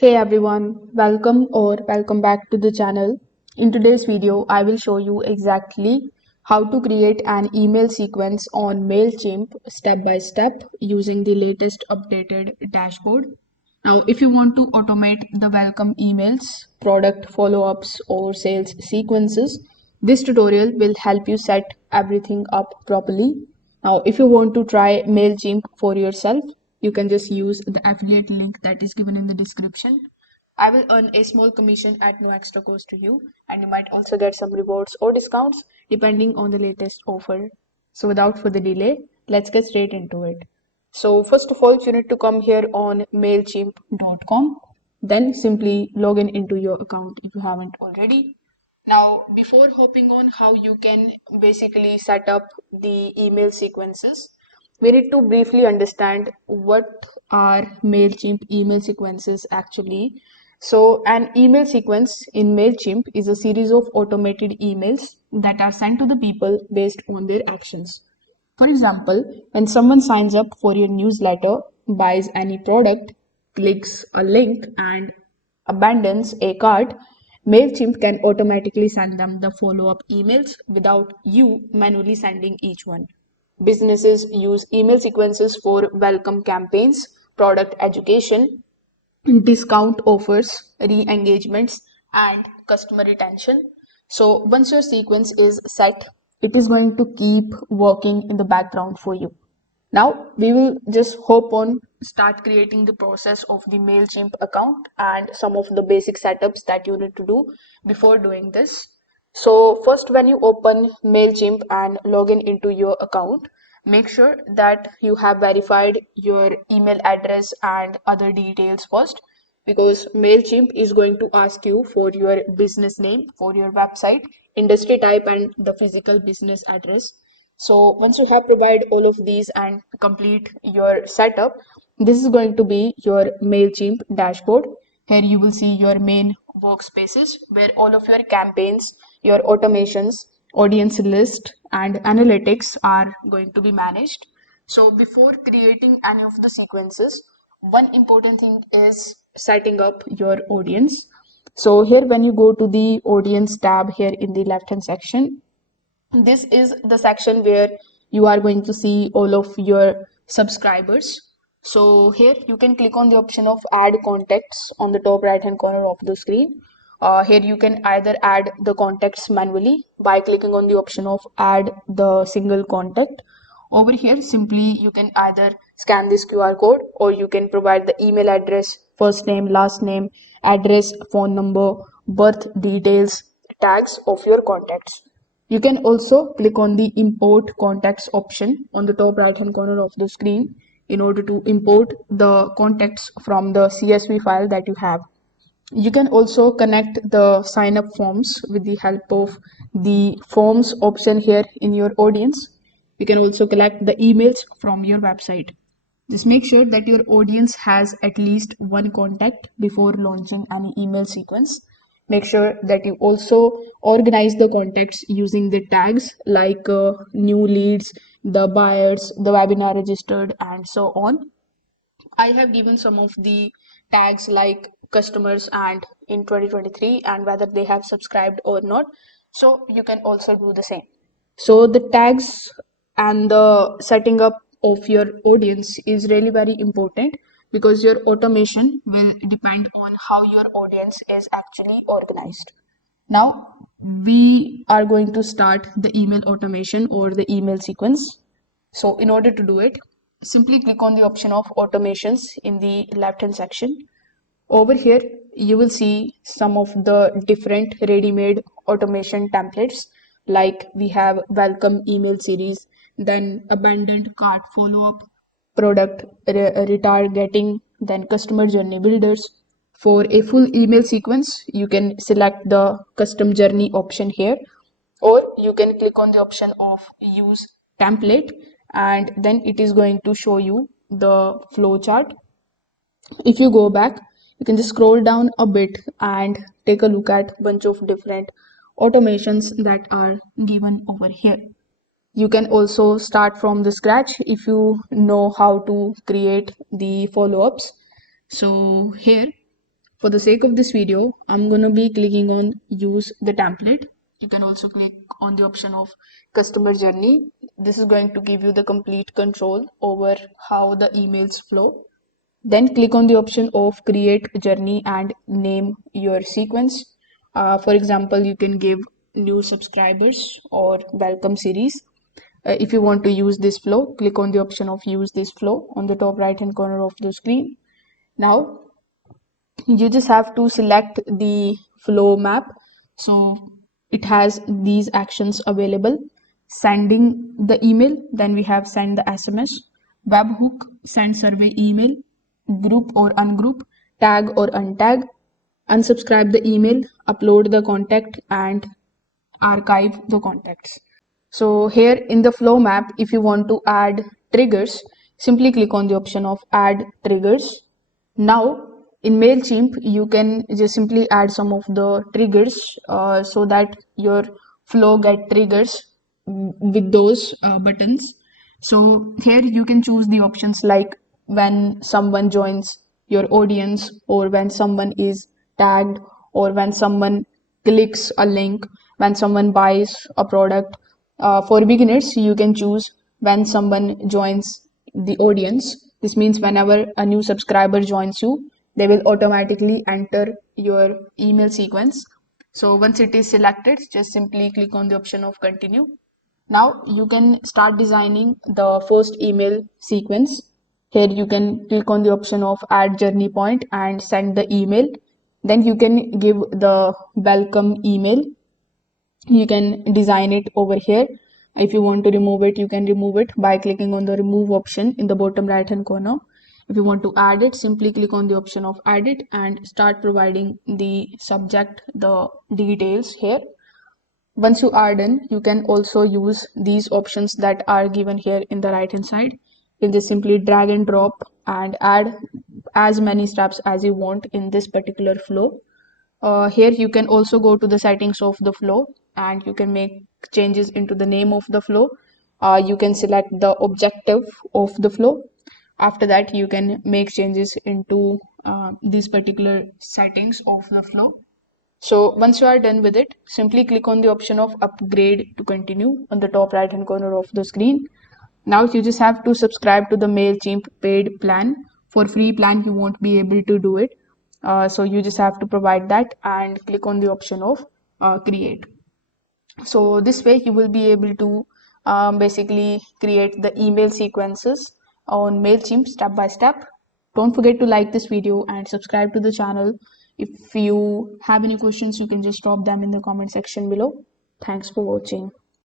Hey everyone, welcome back to the channel. In today's video, I will show you exactly how to create an email sequence on Mailchimp step by step using the latest updated dashboard. Now, if you want to automate the welcome emails, product follow-ups or sales sequences, this tutorial will help you set everything up properly. Now, if you want to try Mailchimp for yourself, you can just use the affiliate link that is given in the description. I will earn a small commission at no extra cost to you, and you might also get some rewards or discounts depending on the latest offer. So, without further delay, let's get straight into it. So, first of all, you need to come here on mailchimp.com, then simply log in into your account if you haven't already. Now, before hopping on how you can basically set up the email sequences, we need to briefly understand what are Mailchimp email sequences actually. So, an email sequence in Mailchimp is a series of automated emails that are sent to the people based on their actions. For example, when someone signs up for your newsletter, buys any product, clicks a link, and abandons a cart, MailChimp can automatically send them the follow up emails without you manually sending each one. Businesses use email sequences for welcome campaigns, product education, discount offers, re engagements, and customer retention. So, once your sequence is set, it is going to keep working in the background for you. Now, we will just hop on start creating the process of the MailChimp account and some of the basic setups that you need to do before doing this. So, first, when you open MailChimp and log in into your account, make sure that you have verified your email address and other details first because MailChimp is going to ask you for your business name, for your website, industry type, and the physical business address. So once you have provided all of these and complete your setup, this is going to be your MailChimp dashboard. Here you will see your main workspaces where all of your campaigns, your automations, audience list, and analytics are going to be managed. So before creating any of the sequences, one important thing is setting up your audience. So here when you go to the audience tab here in the left hand section, this is the section where you are going to see all of your subscribers. So here you can click on the option of add contacts on the top right hand corner of the screen. Here you can either add the contacts manually by clicking on the option of add the single contact. Over here simply you can either scan this QR code or you can provide the email address, first name, last name, address, phone number, birth details, tags of your contacts. You can also click on the import contacts option on the top right hand corner of the screen in order to import the contacts from the CSV file that you have. You can also connect the sign up forms with the help of the forms option here in your audience. You can also collect the emails from your website. Just make sure that your audience has at least one contact before launching any email sequence. Make sure that you also organize the contacts using the tags like new leads, the buyers, the webinar registered, and so on. I have given some of the tags like customers and in 2023 and whether they have subscribed or not. So you can also do the same. So the tags and the setting up of your audience is really very important because your automation will depend on how your audience is actually organized. Now we are going to start the email automation or the email sequence. So in order to do it, simply click on the option of automations in the left hand section. Over here, you will see some of the different ready-made automation templates like we have welcome email series, then abandoned cart follow-up, product retargeting, then customer journey builders. For a full email sequence, you can select the custom journey option here, or you can click on the option of use template and then it is going to show you the flow chart. If you go back, you can just scroll down a bit and take a look at a bunch of different automations that are given over here. You can also start from the scratch if you know how to create the follow-ups. So here For the sake of this video, I'm going to be clicking on use the template. You can also click on the option of customer journey. This is going to give you the complete control over how the emails flow. Then click on the option of create journey and name your sequence. For example, you can give new subscribers or welcome series. If you want to use this flow, click on the option of use this flow on the top right hand corner of the screen. Now you just have to select the flow map. So it has these actions available: sending the email, then we have send the SMS, webhook, send survey email, group or ungroup, tag or untag, unsubscribe the email, upload the contact, and archive the contacts. So here in the flow map, if you want to add triggers, simply click on the option of add triggers. Now in Mailchimp, you can just simply add some of the triggers so that your flow get triggers with those buttons. So here you can choose the options like when someone joins your audience, or when someone is tagged, or when someone clicks a link, when someone buys a product. For beginners, you can choose when someone joins the audience. This means whenever a new subscriber joins you, they will automatically enter your email sequence. So once it is selected, just simply click on the option of continue. Now you can start designing the first email sequence. Here you can click on the option of add journey point and send the email. Then you can give the welcome email. You can design it over here. If you want to remove it, you can remove it by clicking on the remove option in the bottom right hand corner. If you want to add it, simply click on the option of add it and start providing the subject, the details here. Once you are done, you can also use these options that are given here in the right hand side. You can just simply drag and drop and add as many steps as you want in this particular flow. Here you can also go to the settings of the flow and you can make changes into the name of the flow. You can select the objective of the flow. After that, you can make changes into these particular settings of the flow. So once you are done with it, simply click on the option of upgrade to continue on the top right hand corner of the screen. Now you just have to subscribe to the Mailchimp paid plan. For free plan, you won't be able to do it. So you just have to provide that and click on the option of create. So this way you will be able to basically create the email sequences on Mailchimp step by step. Don't forget to like this video and subscribe to the channel. If you have any questions, you can just drop them in the comment section below. Thanks for watching.